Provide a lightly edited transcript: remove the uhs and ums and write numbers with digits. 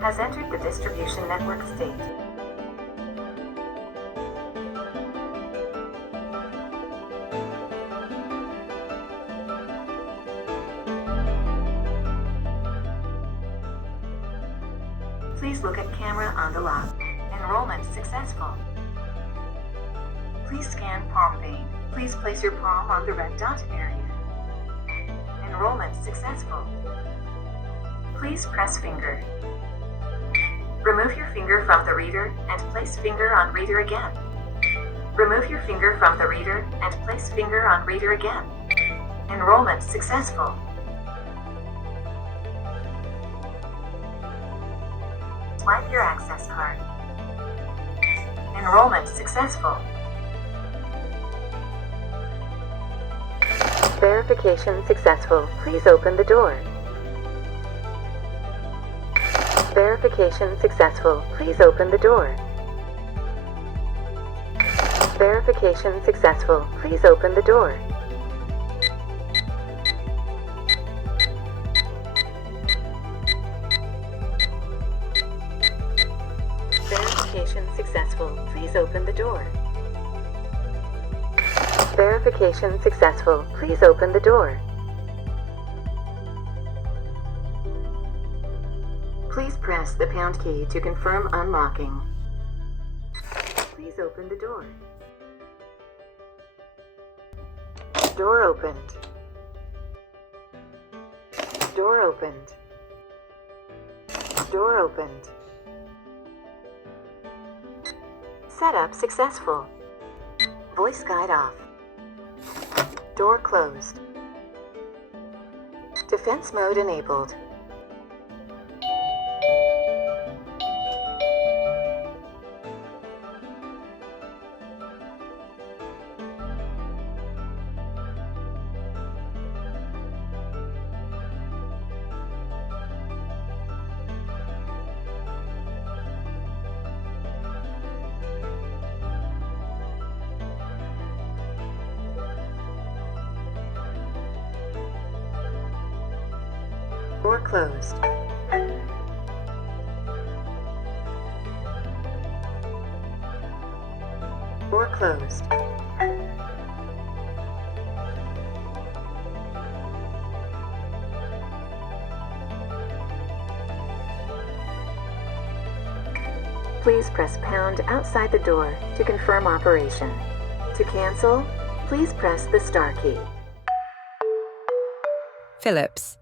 has entered the distribution network state. Please look at camera on the lock. Enrollment successful. Please scan palm vein. Please place your palm on the red dot area. Enrollment successful. Please press finger. Remove your finger from the reader and place finger on reader again. Remove your finger from the reader and place finger on reader again. Enrollment successful. Swipe your access card. Enrollment successful. Verification successful. Please open the door. Verification successful. Please open the door. Verification successful. Please open the door. Verification successful. Please open the door. Verification successful. Please open the door. Please press the pound key to confirm unlocking. Please open the door. Door opened. Door opened. Door opened. Setup successful. Voice guide off. Door closed. Defense mode enabled. Door closed. Door closed. Please press pound outside the door to confirm operation. To cancel, please press the star key. Philips.